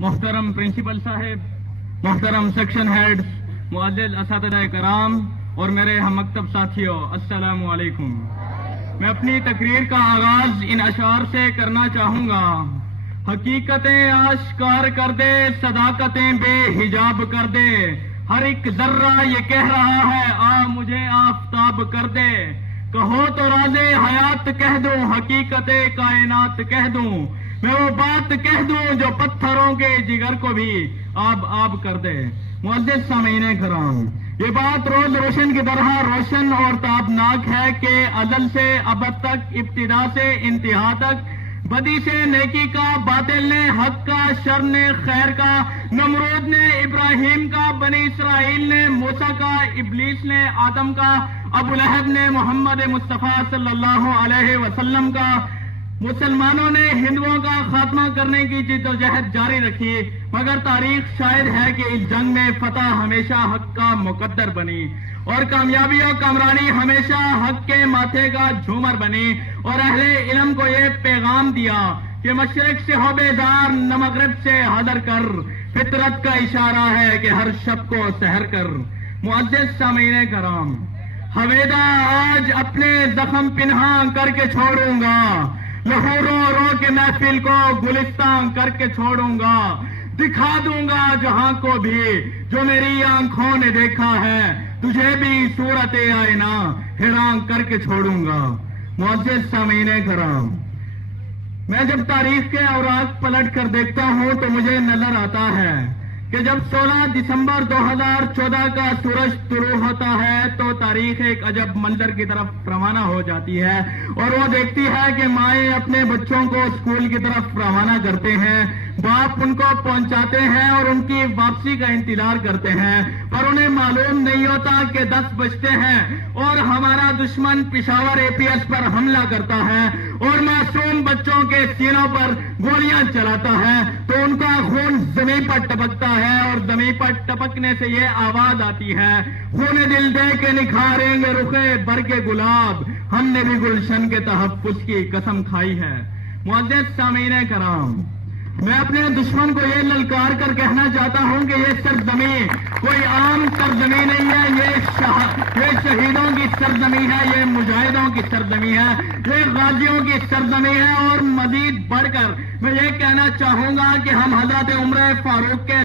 محترم پرنسپل صاحب، محترم سیکشن ہیڈ، معزز اساتذہ کرام اور میرے ہم مکتب ساتھیوں، السلام علیکم۔ میں اپنی تقریر کا آغاز ان اشعار سے کرنا چاہوں گا۔ حقیقتیں آشکار کر دے، صداقتیں بے حجاب کر دے، ہر ایک ذرہ یہ کہہ رہا ہے آ مجھے آفتاب کر دے، کہو تو راز حیات کہہ دوں، حقیقت کائنات کہہ دوں، میں وہ بات کہہ دوں جو پتھروں کے جگر کو بھی آب آب کر دے۔ معزز سامعین کرام، یہ بات روز روشن کی طرح روشن اور تابناک ہے کہ ازل سے ابد تک، ابتدا سے انتہا تک، بدی سے نیکی کا، باطل نے حق کا، شر نے خیر کا، نمرود نے ابراہیم کا، بنی اسرائیل نے موسیٰ کا، ابلیس نے آدم کا، ابو لہب نے محمد مصطفیٰ صلی اللہ علیہ وسلم کا، مسلمانوں نے ہندوؤں کا خاتمہ کرنے کی جدوجہد جاری رکھی، مگر تاریخ شاہد ہے کہ اس جنگ میں فتح ہمیشہ حق کا مقدر بنی اور کامیابی و کامرانی ہمیشہ حق کے ماتھے کا جھومر بنی، اور اہل علم کو یہ پیغام دیا کہ مشرق سے ہو بیدار، نہ مغرب سے حذر کر، فطرت کا اشارہ ہے کہ ہر شب کو سحر کر۔ معزز سامعین کرام، حویدہ آج اپنے زخم پنہاں کر کے چھوڑوں گا، لہو رو رو کے محفل کو گلستان کر کے چھوڑوں گا، دکھا دوں گا جہاں کو بھی جو میری آنکھوں نے دیکھا ہے، تجھے بھی صورت آئینہ حیران کر کے چھوڑوں گا۔ معزز سامعین کرام، میں جب تاریخ کے اوراق پلٹ کر دیکھتا ہوں تو مجھے نظر آتا ہے کہ جب 16 دسمبر 2014 کا سورج طلوع ہوتا ہے تو تاریخ ایک عجب منظر کی طرف روانہ ہو جاتی ہے، اور وہ دیکھتی ہے کہ مائیں اپنے بچوں کو اسکول کی طرف روانہ کرتے ہیں، باپ ان کو پہنچاتے ہیں اور ان کی واپسی کا انتظار کرتے ہیں، پر انہیں معلوم نہیں ہوتا کہ 10 بجتے ہیں اور ہمارا دشمن پشاور APS پر حملہ کرتا ہے اور معصوم بچوں کے سینوں پر گولیاں چلاتا ہے، تو ان کا خون زمین پر ٹپکتا ہے اور زمین پر ٹپکنے سے یہ آواز آتی ہے، خون دل دے کے نکھاریں گے رخے بر کے گلاب، ہم نے بھی گلشن کے تحفظ کی قسم کھائی ہے۔ معزز سامعین کرام، میں اپنے دشمن کو یہ للکار کر کہنا چاہتا ہوں کہ یہ سرزمین کوئی عام سرزمین نہیں ہے، یہ شہیدوں کی سرزمین ہے، یہ مجاہدوں کی سرزمین ہے، یہ غازیوں کی سرزمین ہے، اور مزید بڑھ کر میں یہ کہنا چاہوں گا کہ ہم حضرت عمر فاروق کے